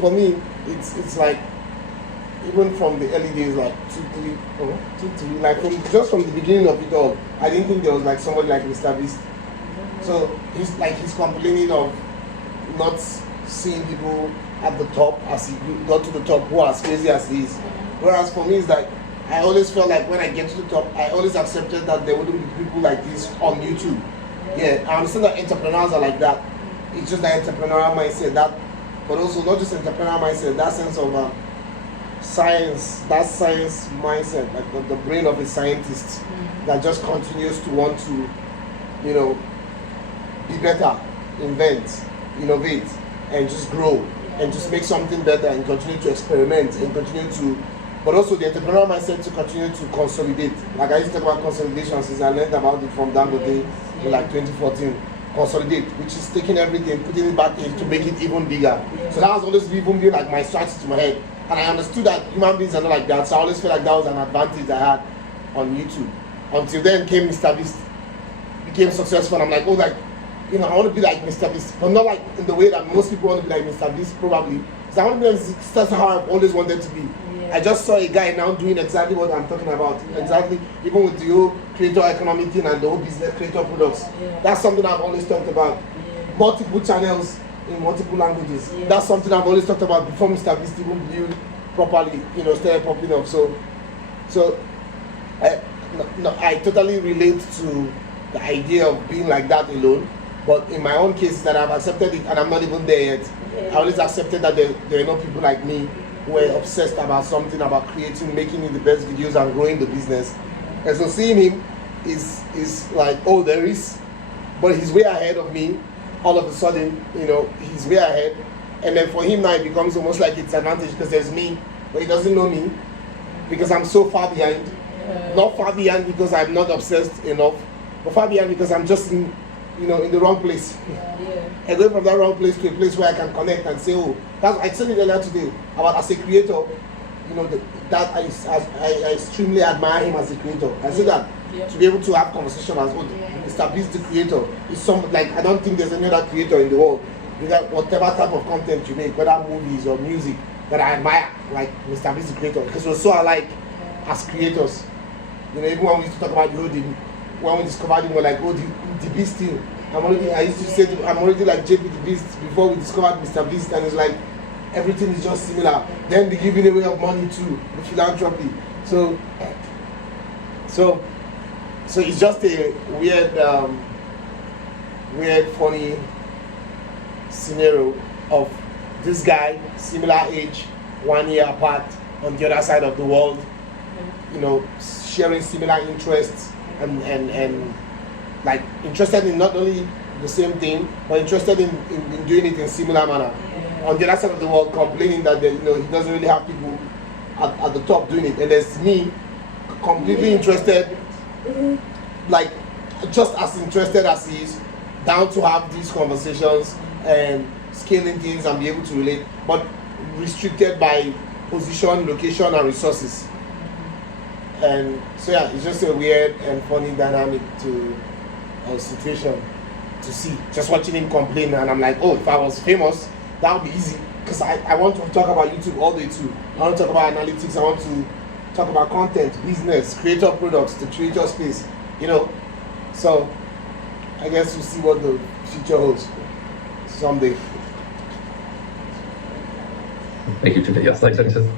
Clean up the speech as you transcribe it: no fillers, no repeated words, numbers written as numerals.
For me, it's like even from the early days, like two, three, like from the beginning of it all, I didn't think there was like somebody like Mr. Beast. So he's complaining of not seeing people at the top as he got to the top who are as crazy as he is. Whereas for me, it's like I always felt like when I get to the top, I always accepted that there wouldn't be people like this on YouTube. Yeah, I understand that entrepreneurs are like that. It's just the entrepreneurial mindset that, but also not just entrepreneurial mindset, that sense of science, that science mindset, like the brain of a scientist that just continues to want to, you know, be better, invent, innovate, and just grow, and just make something better, and continue to experiment, and continue to, but also the entrepreneurial mindset to continue to consolidate. Like I used to talk about consolidation since I learned about it from Dangote in like 2014. Consolidate, which is taking everything, putting it back in to make it even bigger. So that was always even been like my strategy to my head. And I understood that human beings are not like that, so I always felt like that was an advantage I had on YouTube. Until then came Mr. Beast, became successful, and I'm like, oh, like, you know, I want to be like Mr. Beast, but not like in the way that most people want to be like Mr. Beast, probably. Because I want to be like, that's how I've always wanted to be. I just saw a guy now doing exactly what I'm talking about. Exactly, even with the whole creator economy thing and the whole business creator products. That's something I've always talked about. Multiple channels in multiple languages. That's something I've always talked about before Mr. Beast even blew properly, you know, started popping up. So I totally relate to the idea of being like that alone. But in my own case, that I've accepted it, and I'm not even there yet. I always accepted that there are no people like me who are obsessed about something, about creating, making it the best videos and growing the business. And so seeing him is like, oh, there is, but he's way ahead of me. All of a sudden, you know, he's way ahead. And then for him now, it becomes almost like it's an advantage because there's me, but he doesn't know me because I'm so far behind. Not far behind because I'm not obsessed enough, but far behind because I'm just in, you know, in the wrong place. And going from that wrong place to a place where I can connect and say, oh, that's, I said it earlier today about as a creator, you know, that I extremely admire him as a creator. I say that to be able to have conversation as well. Mr. Beast, the creator, is some, like, I don't think there's any other creator in the world, whatever type of content you make, whether movies or music, that I admire, like Mr. Beast, the creator, because we're so alike as creators. You know, even when we used to talk about when we discovered him, we're like, oh, the Beast thing. I used to say, I'm already like JP the Beast before we discovered Mr. Beast, and it's like, everything is just similar. Then the giving away of money too, the philanthropy. So it's just a weird, funny scenario of this guy, similar age, 1 year apart, on the other side of the world, you know, sharing similar interests and like interested in not only the same thing, but interested in doing it in similar manner. On the other side of the world, complaining that you know, he doesn't really have people at the top doing it, and there's me, completely interested, like just as interested as he is, down to have these conversations and scaling things and be able to relate, but restricted by position, location, and resources. And so yeah, it's just a weird and funny dynamic to a situation to see. Just watching him complain, and I'm like, oh, if I was famous, that would be easy, because I want to talk about YouTube all day too. I want to talk about analytics, I want to talk about content, business, creator products, the creator space, you know. So I guess we'll see what the future holds someday. Thank you, Tunde. Yes, like I said,